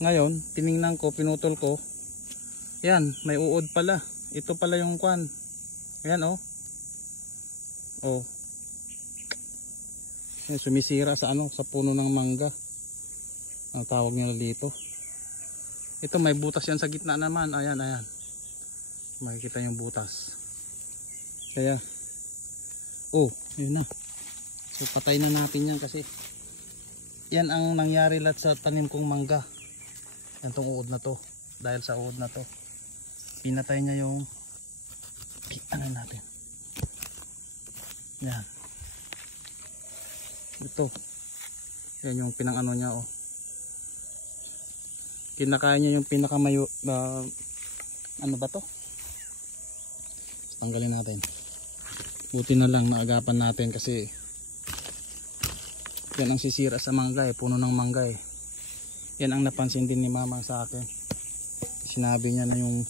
Ngayon, tiningnan ko, pinutol ko. Yan, may uod pala. Ito pala yung kwan. Ayan oh. Oh. Yan, sumisira sa ano, sa puno ng mangga. Ang tawag nila dito. Ito may butas yan sa gitna naman. Ayan, ayan. Makikita yung butas. Kaya, oh, yun na. So patay na natin yan kasi yan ang nangyari lahat sa tanim kong mangga. Yan tong uod na to. Dahil sa uod na to, pinatay niya yung ano natin. Yan. Ito. Yan yung pinang ano niya oh. Kinakain niya yung pinakamayo ano ba to? Tanggalin natin. Buti na lang naagapan natin kasi yan ang sisira sa mangga eh, puno ng mangga eh. Yan ang napansin din ni mama sa akin. Sinabi niya na yung